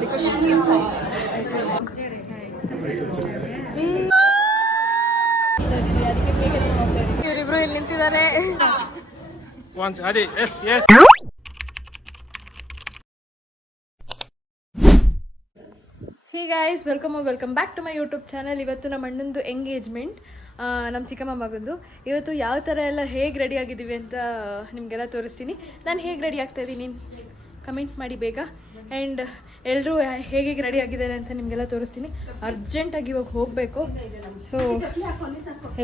because she is hot. ಇವರಿಬ್ರು ಇಲ್ಲಿ ನಿಂತಿದ್ದಾರೆ. Once, Adi, yes, yes. Hey guys, welcome back to my YouTube channel. ಇವತ್ತು ನಮ್ಮ ಅಣ್ಣಂದು engagement, ನಮ್ಮ ಚಿಕ್ಕಮ್ಮ ಮಗಂದು. ಇವತ್ತು ಯಾವ ಥರ ಎಲ್ಲ ಹೇಗೆ ರೆಡಿ ಆಗಿದ್ದೀವಿ ಅಂತ ನಿಮಗೆಲ್ಲ ತೋರಿಸ್ತೀನಿ. ನಾನು ಹೇಗೆ ರೆಡಿ ಆಗ್ತಾ ಇದ್ದೀನಿ ಕಮೆಂಟ್ ಮಾಡಿ ಬೇಗ. ಆ್ಯಂಡ್ ಎಲ್ಲರೂ ಹೇಗೆ ರೆಡಿ ಆಗಿದ್ದಾರೆ ಅಂತ ನಿಮಗೆಲ್ಲ ತೋರಿಸ್ತೀನಿ. ಅರ್ಜೆಂಟಾಗಿ ಇವಾಗ ಹೋಗಬೇಕು. ಸೊ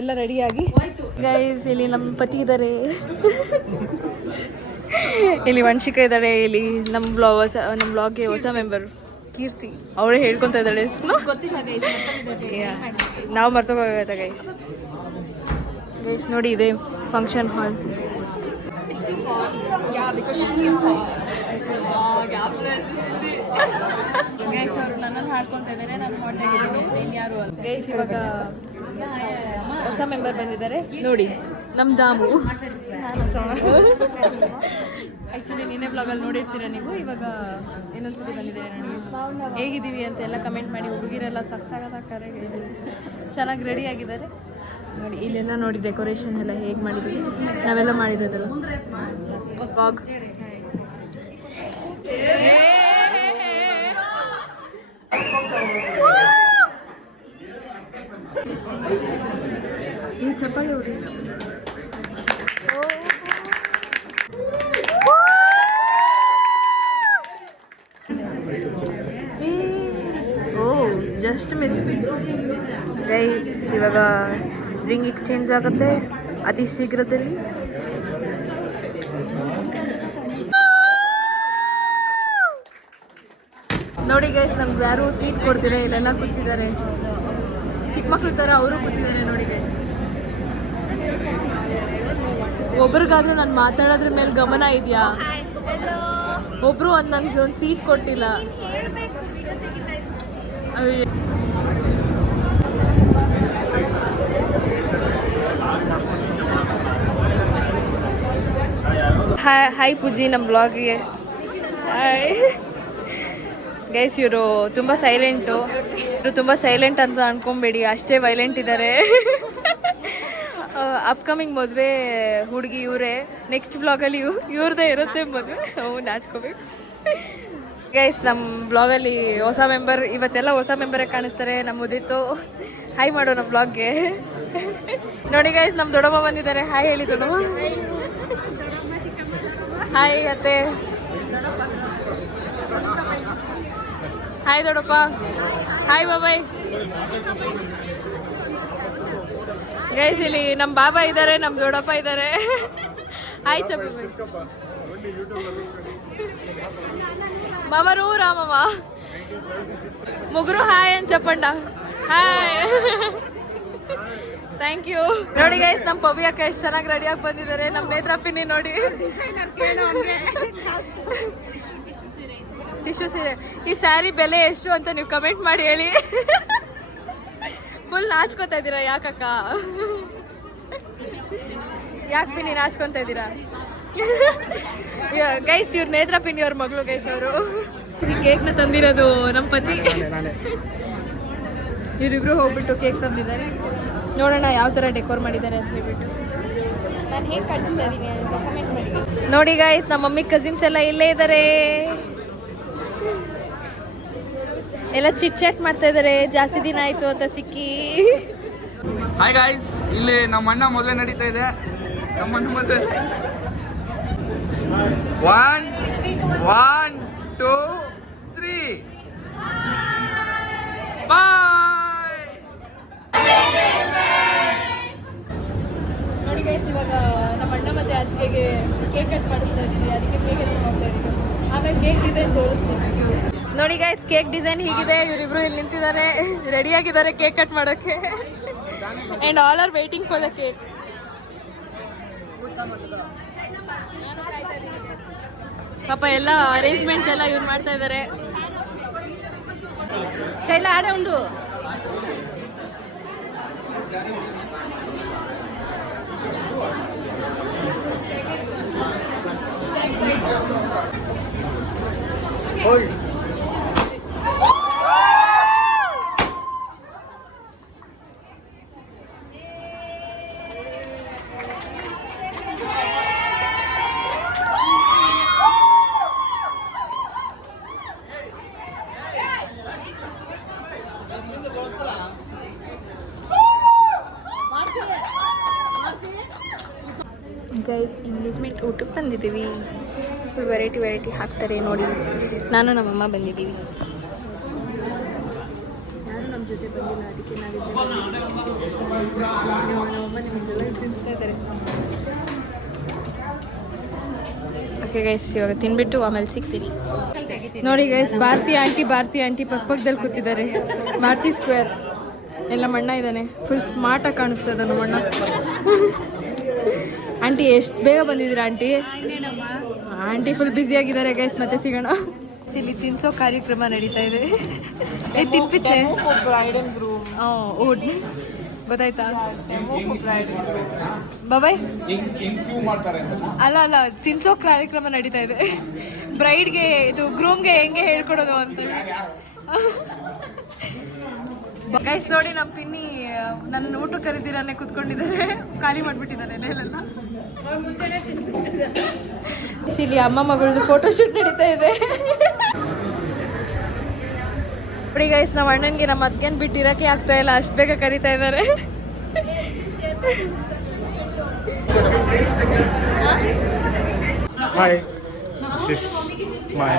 ಎಲ್ಲ ರೆಡಿಯಾಗಿ ಗೈಸ್, ಇಲ್ಲಿ ನಮ್ಮ ಪತಿ ಇದ್ದಾರೆ, ಇಲ್ಲಿ ವಂಶಿಕ ಇದ್ದಾರೆ, ಇಲ್ಲಿ ನಮ್ಮ ಬ್ಲಾಗ್ಗೆ ಹೊಸ ಮೆಂಬರ್ ಕೀರ್ತಿ, ಅವಳೇ ಹೇಳ್ಕೊತಾ ಇದ್ದಾಳೆ. ನಾವು ಮರ್ತೋಗೋಗತ್ತೆ ಗೈಸ್. ನೋಡಿ, ಇದೆ ಫಂಕ್ಷನ್ ಹಾಲ್. ಗೈಸ್ ಅವರು ನನ್ನನ್ನು ಹಾಡ್ಕೊತಾ ಇದ್ದಾರೆ, ನಾನು ಹಾಟಾಗಿದ್ದೀನಿ ಯಾರು ಅಂತ. ಗೈಸ್ ಇವಾಗ ಹೊಸ ಮೆಂಬರ್ ಬಂದಿದ್ದಾರೆ ನೋಡಿ, ನಮ್ಮ ದಾಮು. ಆ್ಯಕ್ಚುಲಿ ನಿನ್ನೆ ಬ್ಲಾಗಲ್ಲಿ ನೋಡಿರ್ತೀರ ನೀವು. ಇವಾಗ ಇನ್ನೊಂದ್ಸತಿ ಬಂದಿದ್ದಾರೆ ನನಗೆ. ಹೇಗಿದ್ದೀವಿ ಅಂತ ಎಲ್ಲ ಕಮೆಂಟ್ ಮಾಡಿ. ಹುಡುಗಿರೆಲ್ಲ ಸಕ್ಸಾಗದಾಕಾರೆ ಚೆನ್ನಾಗಿ ರೆಡಿ ಆಗಿದ್ದಾರೆ ನೋಡಿ. ಇಲ್ಲೆಲ್ಲ ನೋಡಿ ಡೆಕೋರೇಷನ್ ಎಲ್ಲ ಹೇಗೆ ಮಾಡಿದ್ವಿ, ನಾವೆಲ್ಲ ಮಾಡಿರೋದಲ್ಲ ಬ್ಲಾಗ್. ಈ ಚಪ್ಪಾಳೆ ನೋಡಿ. Just miss guys. ಇವಾಗ ರಿಂಗ್ ಎಕ್ಸ್ಚೇಂಜ್ ಆಗುತ್ತೆ ಅತಿ ಶೀಘ್ರದಲ್ಲಿ. ನೋಡಿ ಗೈಸ್, ನಮ್ಗೆ ಯಾರು ಸೀಟ್ ಕೊಡ್ತೀರಾ, ಇಲ್ಲೆಲ್ಲ ಕೂತಿದ್ದಾರೆ. ಚಿಕ್ಕ ಮಕ್ಳ ಥರ ಅವರು ಕೂತಿದ್ದಾರೆ ನೋಡಿ ಗೈಸ್. ಒಬ್ರಿಗಾದ್ರೂ ನಾನು ಮಾತಾಡೋದ್ರ ಮೇಲೆ ಗಮನ ಇದೆಯಾ? ಒಬ್ರು ನನಗೆ ಒಂದು ಸೀಟ್ ಕೊಟ್ಟಿಲ್ಲ. ಹಾಯ್ ಪೂಜಿ, ನಮ್ಮ ಬ್ಲಾಗಿಗೆ ಹಾಯ್ ಗೈಸ್. ಇವರು ತುಂಬ ಸೈಲೆಂಟು. ಇವರು ತುಂಬ ಸೈಲೆಂಟ್ ಅಂತ ಅನ್ಕೊಬೇಡಿ, ಅಷ್ಟೇ ವೈಲೆಂಟ್ ಇದ್ದಾರೆ. ಅಪ್ಕಮಿಂಗ್ ಮದುವೆ ಹುಡುಗಿ ಇವರೇ. ನೆಕ್ಸ್ಟ್ ಬ್ಲಾಗಲ್ಲಿ ಇವ್ರದ್ದೇ ಇರುತ್ತೆ ಮದುವೆ. ನಾವು ನಾಚ್ಕೋಬೇಕು ಗೈಸ್. ನಮ್ಮ ಬ್ಲಾಗಲ್ಲಿ ಹೊಸ ಮೆಂಬರ್, ಇವತ್ತೆಲ್ಲ ಹೊಸ ಮೆಂಬರೇ ಕಾಣಿಸ್ತಾರೆ. ನಮ್ಮ ಉದಿತು ಹಾಯ್ ಮಾಡು ನಮ್ಮ ಬ್ಲಾಗ್ಗೆ. ನೋಡಿ ಗೈಸ್, ನಮ್ಮ ದೊಡ್ಡಮ್ಮ ಬಂದಿದ್ದಾರೆ. ಹಾಯ್ ಹೇಳಿ ದೊಡ್ಡಮ್ಮ. ಹಾಯ್ ಅತ್ತೆ. ಹಾಯ್ ದೊಡ್ಡಪ್ಪ. Hi bye-bye. ಗೈಸ್, ಇಲ್ಲಿ ನಮ್ಮ ಬಾಬಾ ಇದ್ದಾರೆ, ನಮ್ಮ ದೊಡ್ಡಪ್ಪ ಇದ್ದಾರೆ. ಹಾಯ್ ಚಪ್ಪಿ ಬಾಯ್. మామరు రామమ్మ ముగ్గురు హాయ్ అని చెప్పండి. ಹಾಯ್. Thank you. ನೋಡಿ ಗೈಸ್, ನಮ್ಮ ಪವಿ ಅಕ್ಕ ಎಷ್ಟು ಚೆನ್ನಾಗಿ ರೆಡಿಯಾಗಿ ಬಂದಿದ್ದಾರೆ. ನಮ್ಮ ನೇತ್ರಪ್ಪಿನಿ ನೋಡಿ, ಟಿಶ್ಯೂ ಸೀರೆ. ಈ ಸ್ಯಾರಿ ಬೆಲೆ ಎಷ್ಟು ಅಂತ ನೀವು ಕಮೆಂಟ್ ಮಾಡಿ ಹೇಳಿ. ಫುಲ್ ನಾಚ್ಕೋತಾ ಇದ್ದೀರಾ ಯಾಕಕ್ಕ? ಯಾಕೆ ಪಿನ್ನಿ ನಾಚ್ಕೊತಾ ಇದ್ದೀರಾ ಗೈಸ್? ಇವ್ರ ನೇತ್ರ ಪಿನ್ನಿ ಅವ್ರ ಮಗಳು ಗೈಸ್. ಅವರು ಈ ಕೇಕ್ನ ತಂದಿರೋದು ನಮ್ಮ ಪತಿ. ಇವರಿಬ್ರು ಹೋಗ್ಬಿಟ್ಟು ಕೇಕ್ ತಂದಿದ್ದಾರೆ. ನೋಡೋಣ ಯಾವ ಥರ ಡೆಕೋರ್ ಮಾಡಿದ್ದಾರೆ ಅಂತ ಹೇಳ್ಬಿಟ್ಟು. ನಾನು ಹೇಗೆ ಕಾಣಿಸ್ತಾ ಇದ್ದೀನಿ ಅಂತ ಕಮೆಂಟ್ ಮಾಡಿ. ನೋಡಿ ಗೈಸ್, ನಮ್ಮ ಮಮ್ಮಿ ಕಸಿನ್ಸ್ ಎಲ್ಲ ಇಲ್ಲೇ ಇದ್ದಾರೆ. ಎಲ್ಲ ಚಿಟ್ ಚಾಟ್ ಮಾಡ್ತಾ ಇದ್ದಾರೆ. ಜಾಸ್ತಿ ದಿನ ಆಯಿತು ಅಂತ ಸಿಕ್ಕಿ. ಹಾಯ್ ಗೈಸ್, ಇಲ್ಲಿ ನಮ್ಮ ಅಣ್ಣ ಮದುವೆ ನಡೀತಾ ಇದೆ. ನಮ್ಮ ಅಣ್ಣ ಮದುವೆ 1 2 3 ಬಾಯ್. ನೋಡಿ ಗೈಸ್, ಇವಾಗ ನಮ್ಮ ಅಣ್ಣ ಮತ್ತೆ ಅಜ್ಜಿಗೆ ಕೇಕ್ ಕಟ್ ಮಾಡಿಸ್ತಾ ಇದ್ದೀವಿ. ಅದಕ್ಕೆ ಕೇಕ್ ಎತ್ಕೊಂಡು ಹೋಗ್ತಾ ಇದ್ದೀವಿ. ಆಮೇಲೆ ಕೇಕ್ ಡಿಸೈನ್ ತೋರಿಸ್ತೀನಿ. ನೋಡಿ ಗೈಸ್, ಕೇಕ್ ಡಿಸೈನ್ ಹೀಗಿದೆ. ಇವರಿಬ್ರು ಇಲ್ಲಿ ನಿಂತಿದ್ದಾರೆ, ರೆಡಿಯಾಗಿದ್ದಾರೆ ಕೇಕ್ ಕಟ್ ಮಾಡೋಕ್ಕೆ. And all are waiting for the cake. ಪಾಪ ಎಲ್ಲ ಅರೇಂಜ್ಮೆಂಟ್ಸ್ ಎಲ್ಲ ಇವ್ರು ಮಾಡ್ತಾ ಇದ್ದಾರೆ. ಶೈಲ ಆಡ ಉಂಡು. ಊಟಕ್ಕೆ ಬಂದಿದ್ದೀವಿ. ಫುಲ್ ವೆರೈಟಿ ಹಾಕ್ತಾರೆ ನೋಡಿ. ನಾನು ನಮ್ಮಮ್ಮ ಬಂದಿದ್ದೀವಿ. ಯಾರು ನಮ್ಮ ಜೊತೆ ಬಂದಿಲ್ಲ, ಅದಕ್ಕೆ ನಮ್ಮಮ್ಮ ನಿಮಗೆಲ್ಲ ತಿನ್ನಿಸ್ತಾ ಇದ್ದಾರೆ. ಓಕೆ ಗೈಸ್, ಇವಾಗ ತಿನ್ಬಿಟ್ಟು ಆಮೇಲೆ ಸಿಗ್ತೀನಿ. ನೋಡಿ ಗೈಸ್, ಭಾರತಿ ಆಂಟಿ ಪಕ್ಕದಲ್ಲಿ ಕೂತಿದ್ದಾರೆ. ಭಾರತಿ ಸ್ಕ್ವೇರ್ ಎಲ್ಲ ಮಣ್ಣ ಇದ್ದಾನೆ. ಫುಲ್ ಸ್ಮಾರ್ಟಾಗಿ ಕಾಣಿಸ್ತದೆ ನಮ್ಮ ಅಣ್ಣ. ಆಂಟಿ ಎಷ್ಟು ಬೇಗ ಬಂದಿದ್ದೀರಾ ಆಂಟಿ? ಆಂಟಿ ಫುಲ್ ಬ್ಯುಸಿ ಆಗಿದ್ದಾರೆ ಗೈಸ್. ಮತ್ತೆ ಸಿಗೋಣ. ಇಲ್ಲಿ ತಿನ್ಸೋ ಕಾರ್ಯಕ್ರಮ ನಡೀತಾ ಇದೆ. ತಿನ್ಪಿಚ್ಚೆ ಗೊತ್ತಾಯ್ತಾ ಬಾಯ್? ಅಲ್ಲ ತಿನ್ಸೋ ಕಾರ್ಯಕ್ರಮ ನಡೀತಾ ಇದೆ. ಬ್ರೈಡ್ಗೆ ಇದು ಗ್ರೂಮ್ಗೆ ಹೆಂಗೆ ಹೇಳ್ಕೊಡೋದು ಅಂತ. ಗೈಸ್ ನೋಡಿ, ನಮ್ಮ ಪಿನ್ನಿ ನನ್ನ ಊಟ ಕರೀದಿರಾನೆ ಕುತ್ಕೊಂಡಿದ್ದಾರೆ. ಖಾಲಿ ಮಾಡಿಬಿಟ್ಟಿದ್ದಾರೆ ಎಲ್ಲೆಲ್ಲ. ಇಲ್ಲಿ ಅಮ್ಮ ಮಗಳದ್ದು ಫೋಟೋ ಶೂಟ್ ನಡೀತಾ ಇದೆ. ನೋಡಿ ಗೈಸ್, ನಮ್ಮ ಅಣ್ಣನಿಗೆ ನಮ್ಮ ಅತ್ತಿಗೆನ ಬಿಟ್ಟಿರೋಕೆ ಆಗ್ತಾ ಇಲ್ಲ, ಅಷ್ಟು ಬೇಗ ಕರೀತಾ ಇದ್ದಾರೆ. ಹಾಯ್, ದಿಸ್ ಇಸ್ ಮೈ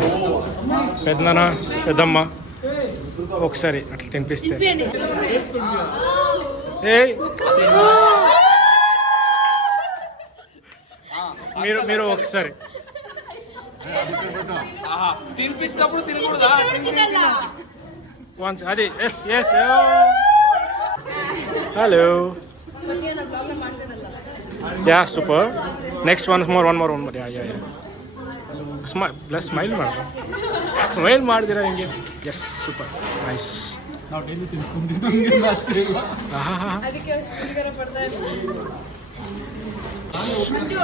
పెద్దనాన్న పెద్దమ్మ. ఒకసారి అట్లా తినిపిస్తే మీరు ఒకసారి తినిపించినప్పుడు తినకూడదా? వన్స్ అది yes yes. Hello, ya super. Next one more ya ya ya. Smile ಮಾಡು, ಸ್ಮೈಲ್ ಮಾಡಿದಿರ ಹಿಂಗೆ. Yes, super, nice. ನಾವು ಡೈಲಿ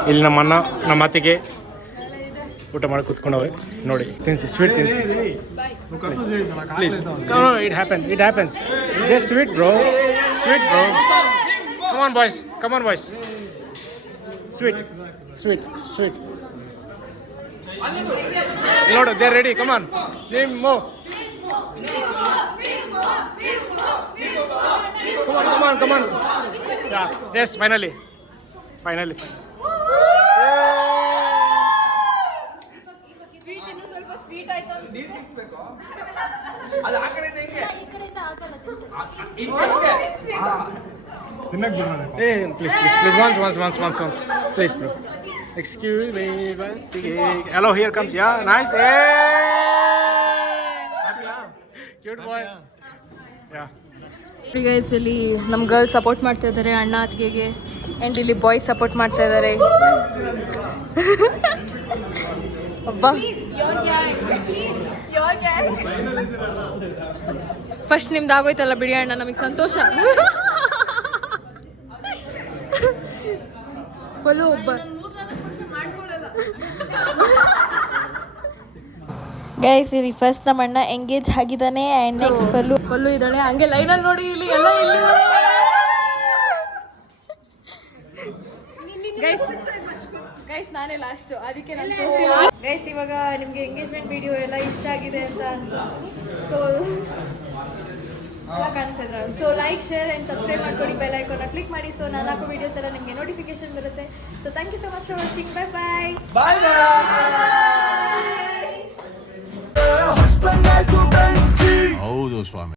ಇಲ್ಲಿ ನಮ್ಮ ಅಣ್ಣ ನಮ್ಮ ಅತ್ತಿಗೆ ಊಟ ಮಾಡಿ ಕೂತ್ಕೊಂಡವೆ ನೋಡಿ. ತಿನ್ಸಿ, ಸ್ವೀಟ್ ತಿನ್ಸಿ please. It happens just sweet bro. Come on boys. Sweet ನೋಡು, ದೇ ರೆಡಿ. ಕಮ್ ಆನ್, ನಿಮ್ಮೋ. Come on. Yeah, yes, finally. Sweet ಆಯ್ತು ಅನ್ಸುತ್ತೆ. ಅದು ಆ ಕಡೆ ಇದೆ ಹೆಂಗೆ? ಈ ಕಡೆಯಿಂದ ಆಗಲ್ಲ Hey, please, once. Please, bro. Excuse me. Hello, here comes. Yeah, nice. Hey. Cute boy. Yeah. Guys, ಇಲ್ಲಿ ನಮ್ಮ ಗರ್ಲ್ಸ್ ಸಪೋರ್ಟ್ ಮಾಡ್ತಾ ಇದ್ದಾರೆ ಅಣ್ಣ ಅತ್ತಿಗೆಗೆ. ಆ್ಯಂಡ್ ಇಲ್ಲಿ ಬಾಯ್ಸ್ ಸಪೋರ್ಟ್ ಮಾಡ್ತಾ ಇದ್ದಾರೆ. ಅಬ್ಬಾ, ಫಸ್ಟ್ ನಿಮ್ದು ಆಗೋಯ್ತಲ್ಲ ಬಿಡಿ ಅಣ್ಣ, ನಮಗೆ ಸಂತೋಷ. ಪೊಲು ಒಬ್ಬ ಗೈಸ್, ಇಲ್ಲಿ ಫಸ್ಟ್ ನಮ್ಮ ಅಣ್ಣ ಎಂಗೇಜ್ ಆಗಿದ್ದಾನೆ. ಆ್ಯಂಡ್ ನೆಕ್ಸ್ಟ್ ಪಲ್ಲು ಇದ್ದಾಳೆ. ಹಂಗೆ ಲೈನಲ್ಲಿ ನೋಡಿ, ಇಲ್ಲಿ ಎಲ್ಲ ಇಲ್ಲಿ ಗೈಸ್ ನಾನೇ ಲಾಸ್ಟು, ಅದಕ್ಕೆ ನಾನು ಗೈಸ್ ಇವಾಗ ನಿಮಗೆ ಎಂಗೇಜ್ಮೆಂಟ್ ವಿಡಿಯೋ ಎಲ್ಲ ಇಷ್ಟ ಆಗಿದೆ ಅಂತ ಅನ್ಕೊಂತೀನಿ. ಸೊ ಕಾಣಿಸಿದ್ರ, so like, share and subscribe ಮಾಡ್ಕೊಡಿ. ಬೆಲ್ ಐಕಾನ್ನ ಕ್ಲಿಕ್ ಮಾಡಿ. ಸೊ ನಾನು ಹಾಕೋ ವಿಡಿಯೋಸ್ ಎಲ್ಲ ನಿಮಗೆ ನೋಟಿಫಿಕೇಶನ್ ಬರುತ್ತೆ. So thank you so much for watching. Bye. ಹೌದು ಸ್ವಾಮಿ.